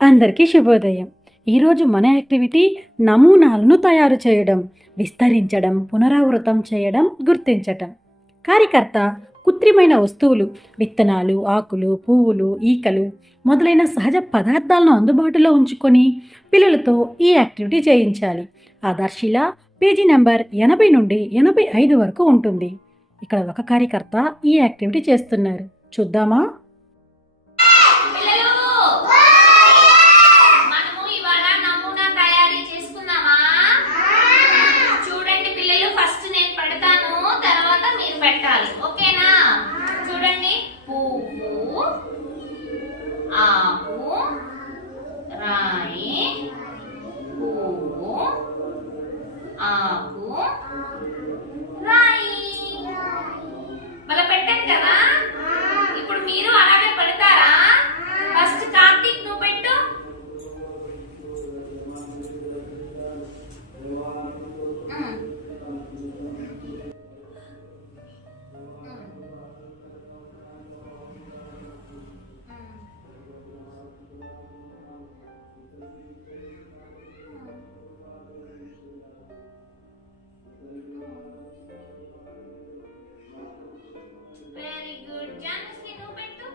అందరికీ శుభోదయం. ఈరోజు మన యాక్టివిటీ నమూనాలను తయారు చేయడం, విస్తరించడం, పునరావృతం చేయడం, గుర్తించటం. కార్యకర్త కృత్రిమైన వస్తువులు, విత్తనాలు, ఆకులు, పువ్వులు, ఈకలు మొదలైన సహజ పదార్థాలను అందుబాటులో ఉంచుకొని పిల్లలతో ఈ యాక్టివిటీ చేయించాలి. ఆదర్శిల పేజీ నెంబర్ 80 నుండి 85 వరకు ఉంటుంది. ఇక్కడ ఒక కార్యకర్త ఈ యాక్టివిటీ చేస్తున్నారు. చూద్దామా? పెట్టాలి. ఓకేనా? చూడండి, పువ్వు, ఆకు, రాయి, పువ్వు, ఆకు, రాయి. మళ్ళీ పెట్టాను కదా. ఇప్పుడు మీరు అలాగే పెడతారా? ఫస్ట్ కార్తీక్ నువ్వు పెట్టు. Very good. జానకి నువ్వు పెట్టు.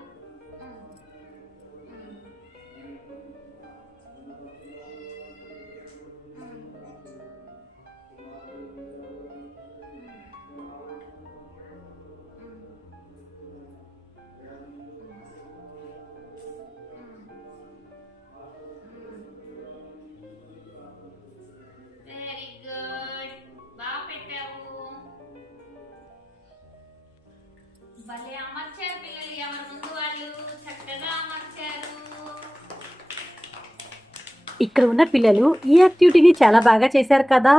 Very good. బాగా పెట్టావు. భలే అమర్చారు పిల్లలు. ఎవరి ముందు వాళ్ళు చక్కగా అమర్చారు. ఇక్కడ ఉన్న పిల్లలు ఈ యాక్టివిటీని చాలా బాగా చేశారు కదా.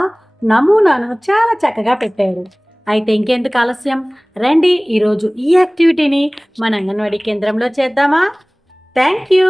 నమూనాను చాలా చక్కగా పెట్టారు. అయితే ఇంకెందుకు ఆలస్యం, రండి ఈరోజు ఈ యాక్టివిటీని మన అంగన్వాడీ కేంద్రంలో చేద్దామా? Thank you.